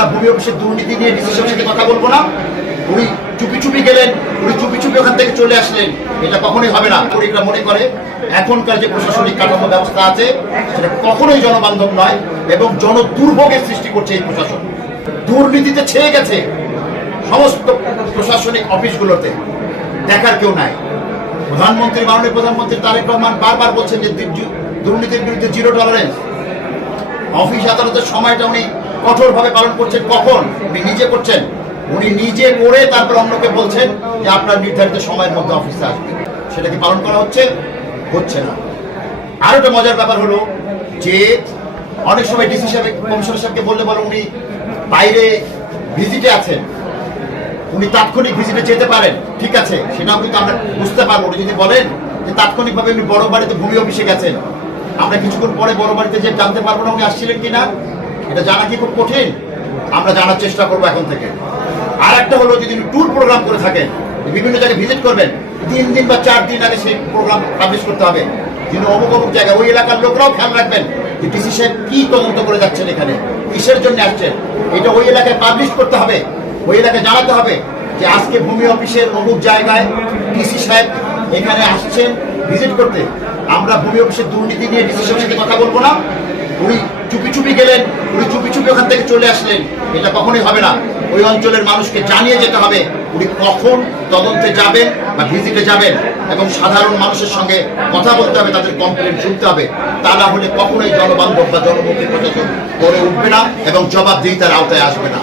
আমরা ভূমি অফিসের দুর্নীতি নিয়ে ডিসিশনের সাথে কথা বলবো না। উনি চুপি চুপি গেলেন, উনি চুপি চুপি ওখান থেকে চলে আসলেন, এটা কখনোই হবে না। নাগরিকরা মনে করে এখনকার যে প্রশাসনিক কাঠামো ব্যবস্থা আছে সেটা কখনোই জনবান্ধব নয় এবং জনদুর্ভোগের সৃষ্টি করছে এই প্রশাসন। দুর্নীতিতে ছেয়ে গেছে সমস্ত প্রশাসনিক অফিসগুলোতে, দেখার কেউ নাই। প্রধানমন্ত্রী, মাননীয় প্রধানমন্ত্রী তারেক রহমান বারবার বলছেন যে দুর্নীতির বিরুদ্ধে জিরো টলারেন্স। অফিস আদালতের সময়টা উনি কঠোরভাবে পালন করছেন। কখন? উনি নিজে করছেন, উনি নিজে করে তারপর অন্যকে বলছেন যে আপনার নির্ধারিত সময়ের মধ্যে অফিসে আসবে। সেটা কি পালন করা হচ্ছে? হচ্ছে না। আরো একটা মজার ব্যাপার হলো যে অনেক সময় ডিসি সাহেব কমিশনার সাহেবকে বললে বলো উনি বাইরে ভিজিটে আছেন, উনি তাৎক্ষণিক ভিজিটে যেতে পারেন, ঠিক আছে, সেটাও কিন্তু আমরা বুঝতে পারবো। উনি যদি বলেন যে তাৎক্ষণিকভাবে উনি বড় বাড়িতে ভূমি অফিসে গেছেন, আমরা কিছুক্ষণ পরে বড় বাড়িতে যে জানতে পারবো না উনি আসছিলেন কিনা, এটা জানা কি খুব কঠিন? আমরা জানার চেষ্টা করবো এখন থেকে। আর একটা হলো যদি ট্যুর প্রোগ্রাম করে থাকেন, বিভিন্ন জায়গায় ভিজিট করবেন, 3 দিন বা 4 দিন আগে সেই প্রোগ্রাম পাবলিশ করতে হবে। যিনি অমুক অমুক জায়গায়, ওই এলাকার লোকরাও খেয়াল রাখবেন যে ডিসি সাহেব কি তদন্ত করে যাচ্ছেন, এখানে কিসের জন্য আসছেন, এটা ওই এলাকায় পাবলিশ করতে হবে। ওই এলাকায় জানাতে হবে যে আজকে ভূমি অফিসের অমুক জায়গায় ডিসি সাহেব এখানে আসছেন ভিজিট করতে। আমরা ভূমি অফিসের দুর্নীতি নিয়ে ডিসিশনের সাথে কথা বলবো না। উনি চুপি চুপি গেলেন, উনি চুপি চুপি ওখান থেকে চলে আসলেন, এটা কখনোই হবে না। ওই অঞ্চলের মানুষকে জানিয়ে যেতে হবে উনি কখন তদন্তে যাবেন বা ভিজিটে যাবেন, এবং সাধারণ মানুষের সঙ্গে কথা বলতে হবে, তাদের কমপ্লেন শুনতে হবে। তা না হলে কখনোই জনবান্ধব বা জনমুখী প্রশাসন গড়ে উঠবে না এবং জবাবদিহিতার আওতায় আসবে না।